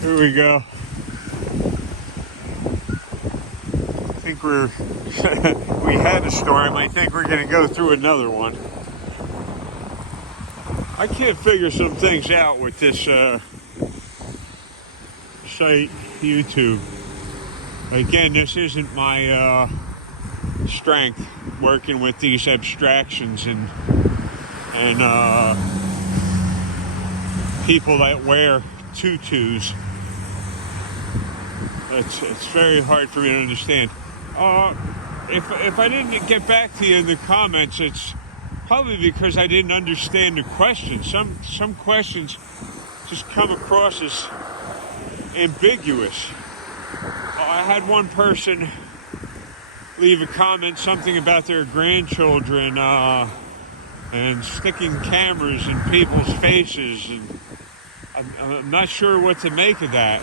Here we go. I think we had a storm. I think we're going to go through another one. I can't figure some things out with this site, YouTube. Again, this isn't my strength, working with these abstractions and people that wear tutus. It's very hard for me to understand. If I didn't get back to you in the comments, it's probably because I didn't understand the question. Some questions just come across as ambiguous. I had one person leave a comment, something about their grandchildren and sticking cameras in people's faces, and I'm not sure what to make of that.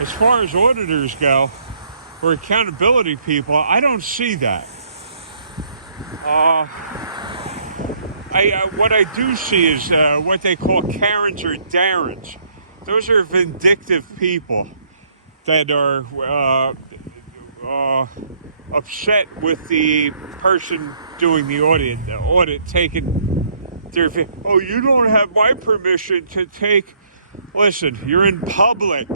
As far as auditors go, or accountability people, I don't see that. What I do see is what they call Karens or Darrens. Those are vindictive people that are upset with the person doing the audit taking their... Oh, you don't have my permission to take... Listen, you're in public.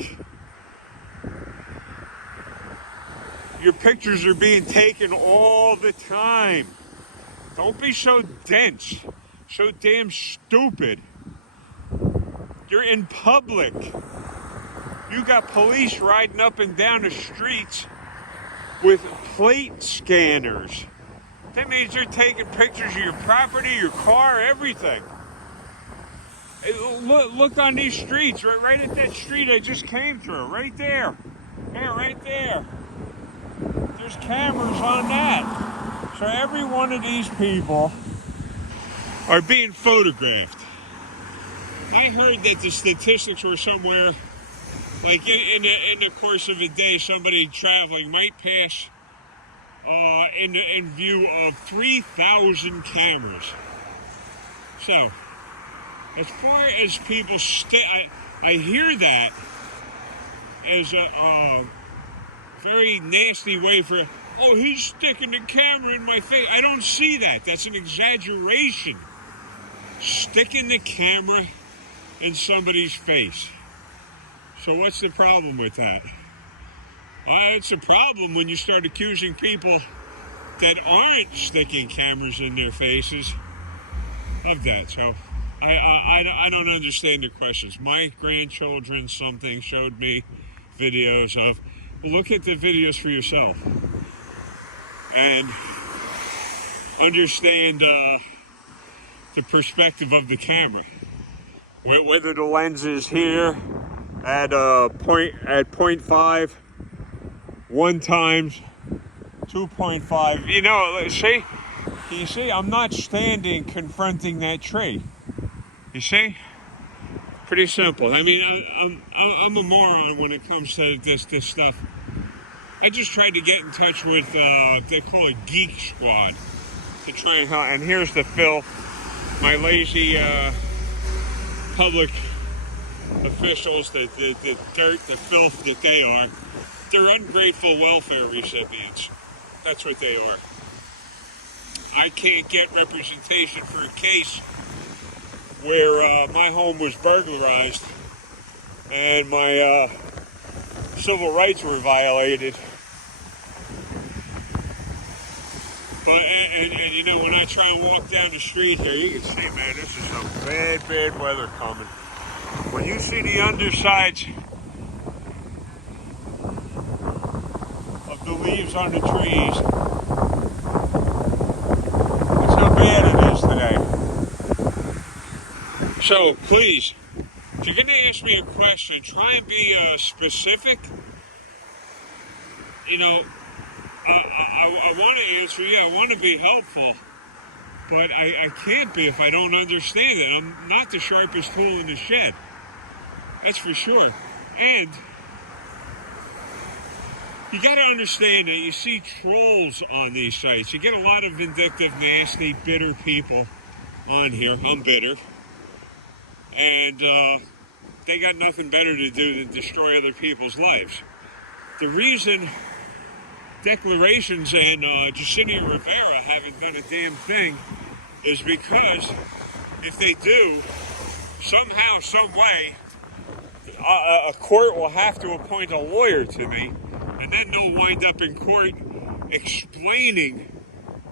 Your pictures are being taken all the time. Don't be so dense, so damn stupid. You're in public. You got police riding up and down the streets with plate scanners. That means they're taking pictures of your property, your car, everything. Look on these streets, right at that street I just came through, right there. Yeah, right there. There's cameras on that. So every one of these people are being photographed. I heard that the statistics were somewhere, like in the course of a day, somebody traveling might pass in view of 3,000 cameras. So, as far as people I hear that as a very nasty way for, oh, he's sticking the camera in my face. I don't see that. That's an exaggeration. Sticking the camera in somebody's face. So what's the problem with that? It's a problem when you start accusing people that aren't sticking cameras in their faces of that. So I don't understand the questions. My grandchildren, something, showed me videos of. Look at the videos for yourself and understand the perspective of the camera. Whether the lens is here at 0.5, 1 times 2.5. You know, see? You see, I'm not standing confronting that tree. You see? Pretty simple. I mean, I'm a moron when it comes to this stuff. I just tried to get in touch with, they call it Geek Squad, to try and help. And here's the filth. My lazy public officials, the dirt, the filth that they are, they're ungrateful welfare recipients. That's what they are. I can't get representation for a case where my home was burglarized and my civil rights were violated. But and you know, when I try and walk down the street here, you can see, man, this is some bad weather coming. When you see the undersides of the leaves on the trees, that's how bad it is today. So, please, if you're going to ask me a question, try and be specific. You know, I want to answer you. I want to be helpful. But I can't be if I don't understand it. I'm not the sharpest tool in the shed. That's for sure. And you got to understand that you see trolls on these sites. You get a lot of vindictive, nasty, bitter people on here. I'm bitter. And they got nothing better to do than destroy other people's lives. The reason declarations and Jacinto Rivera haven't done a damn thing is because if they do, somehow, some way, a court will have to appoint a lawyer to me, and then they'll wind up in court explaining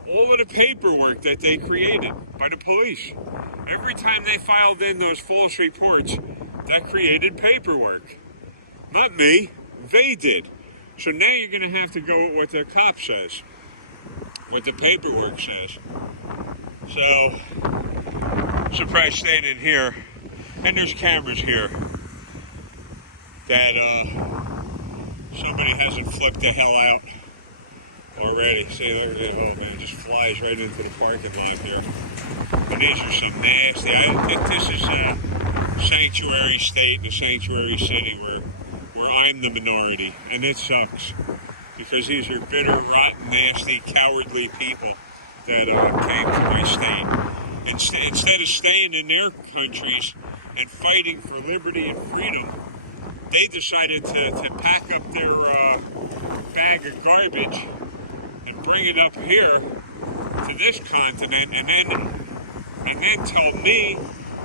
all of the paperwork that they created by the police. Every time they filed in those false reports, that created paperwork. Not me, they did. So now you're going to have to go with what the cop says, what the paperwork says. So, surprised staying in here, and there's cameras here that somebody hasn't flipped the hell out already. See, there, oh man, it just flies right into the parking lot here. But these are some nasty. I think this is a sanctuary state and a sanctuary city where I'm the minority, and it sucks because these are bitter, rotten, nasty, cowardly people that came to my state. Instead of staying in their countries and fighting for liberty and freedom, they decided to pack up their bag of garbage and bring it up here to this continent, and then tell me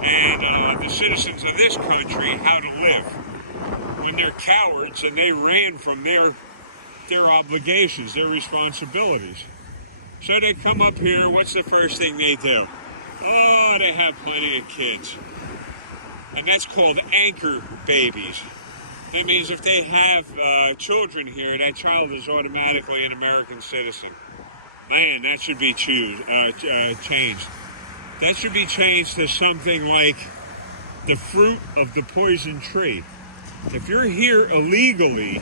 and the citizens of this country how to live. When they're cowards and they ran from their obligations, their responsibilities. So they come up here, what's the first thing they do? Oh, they have plenty of kids. And that's called anchor babies. It means if they have children here, that child is automatically an American citizen. Man, that should be changed. That should be changed to something like the fruit of the poison tree. If you're here illegally,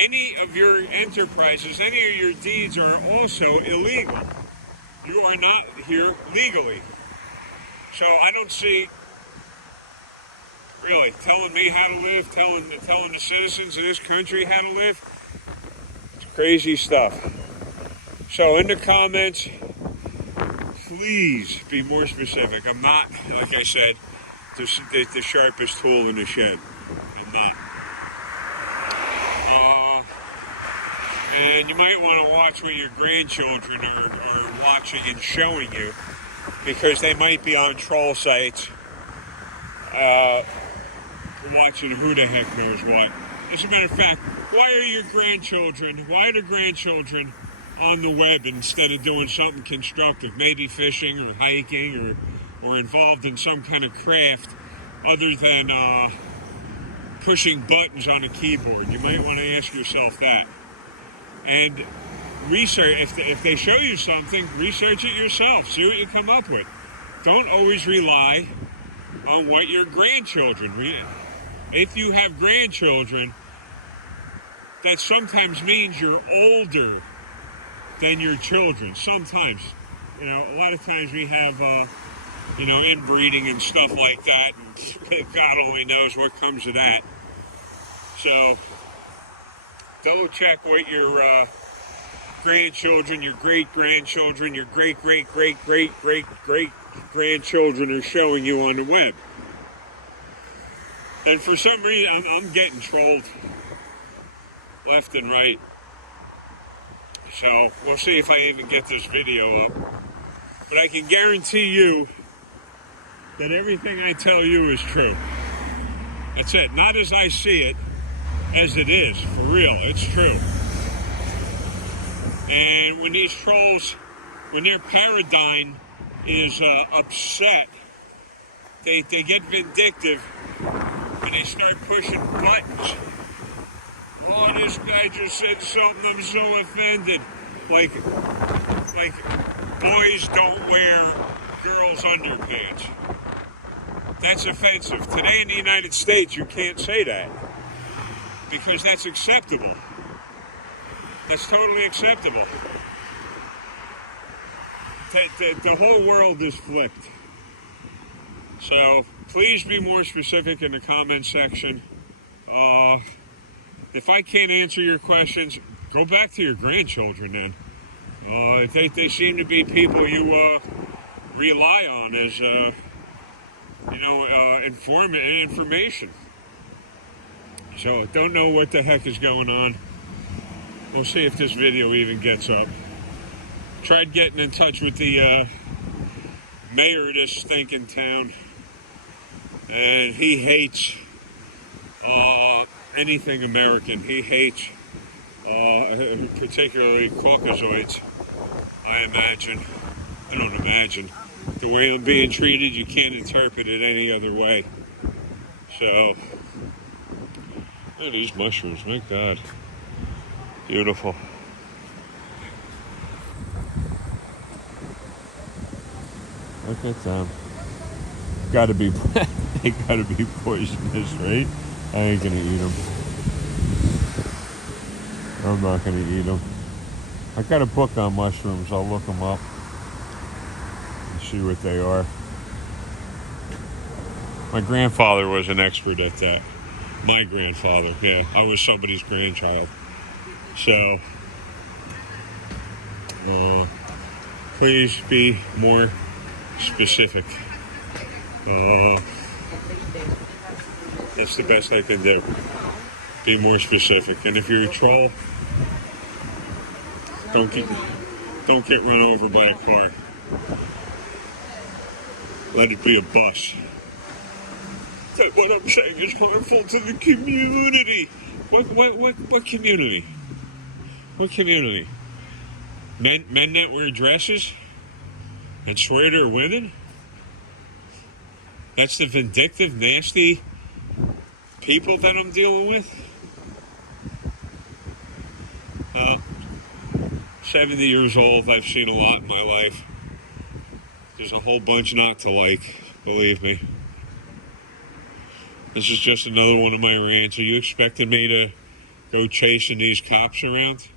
any of your enterprises, any of your deeds are also illegal. You are not here legally. So I don't see, really, telling me how to live, telling the citizens of this country how to live. It's crazy stuff. So in the comments, please be more specific. I'm not, like I said, the sharpest tool in the shed. I'm not. And you might want to watch what your grandchildren are watching and showing you, because they might be on troll sites watching who the heck knows what. As a matter of fact, why are the grandchildren on the web instead of doing something constructive, maybe fishing or hiking or involved in some kind of craft other than pushing buttons on a keyboard? You might want to ask yourself that. And research, if they show you something, research it yourself. See what you come up with. Don't always rely on what your grandchildren read. If you have grandchildren, that sometimes means you're older than your children. Sometimes. A lot of times we have, inbreeding and stuff like that. And God only knows what comes of that. So, double check what your grandchildren, your great-grandchildren, your great-great-great-great-great-great-grandchildren are showing you on the web. And for some reason, I'm getting trolled left and right. So we'll see if I even get this video up. But I can guarantee you that everything I tell you is true. That's it. Not as I see it, as it is. For real, it's true. And when these trolls, when their paradigm is upset, they get vindictive and they start pushing buttons. Oh, this guy just said something, I'm so offended. Like boys don't wear girls' underpants. That's offensive. Today in the United States, you can't say that, because that's acceptable. That's totally acceptable. The whole world is flipped. So please be more specific in the comment section. If I can't answer your questions, go back to your grandchildren then. If they seem to be people you rely on as information. So don't know what the heck is going on. We'll see if this video even gets up. Tried getting in touch with the mayor of this stinking town, and he hates anything American. He hates particularly Caucasoids, I imagine. I don't imagine. The way I'm being treated, you can't interpret it any other way. So, oh, these mushrooms, my God. Beautiful. Look at them. Gotta be, they gotta be poisonous, right? I ain't gonna eat them. I'm not gonna eat them. I got a book on mushrooms. I'll look them up and see what they are. My grandfather was an expert at that. My grandfather, yeah. I was somebody's grandchild. So, please be more specific. That's the best I can do. Be more specific. And if you're a troll, don't get run over by a car. Let it be a bus. That what I'm saying is harmful to the community. What community? What community? Men that wear dresses and swear they're women? That's the vindictive, nasty people that I'm dealing with? 70 years old, I've seen a lot in my life. There's a whole bunch not to like, believe me. This is just another one of my rants. Are you expecting me to go chasing these cops around?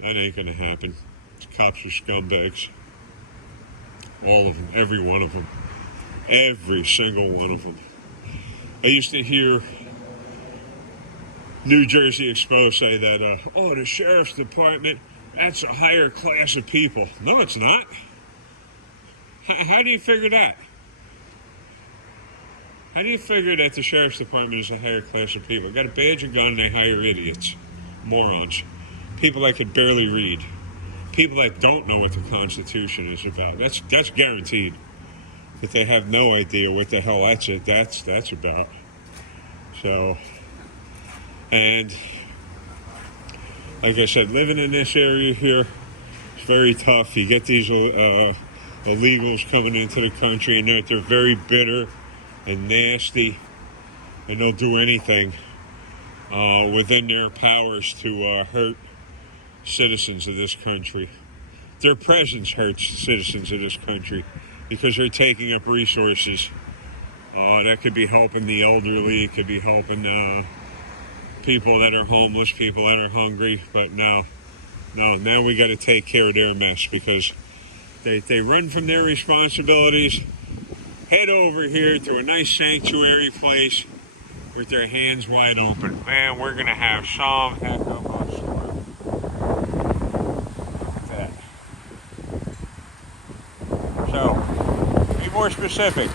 That ain't gonna happen. These cops are scumbags. All of them, every one of them. Every single one of them. I used to hear New Jersey Expo say that, the sheriff's department, that's a higher class of people. No, it's not. How do you figure that? How do you figure that the sheriff's department is a higher class of people? Got a badge and gun, they hire idiots, morons, people that could barely read, people that don't know what the Constitution is about. That's guaranteed. That they have no idea what the hell that's about. So, and like I said, living in this area here, it's very tough. You get these illegals coming into the country, and they're very bitter and nasty, and they'll do anything within their powers to hurt citizens of this country. Their presence hurts citizens of this country because they're taking up resources that could be helping the elderly, could be helping people that are homeless, people that are hungry. But now we got to take care of their mess because they run from their responsibilities, head over here to a nice sanctuary place with their hands wide open. Man, we're going to have some heck of a storm. Look at that. So, be more specific.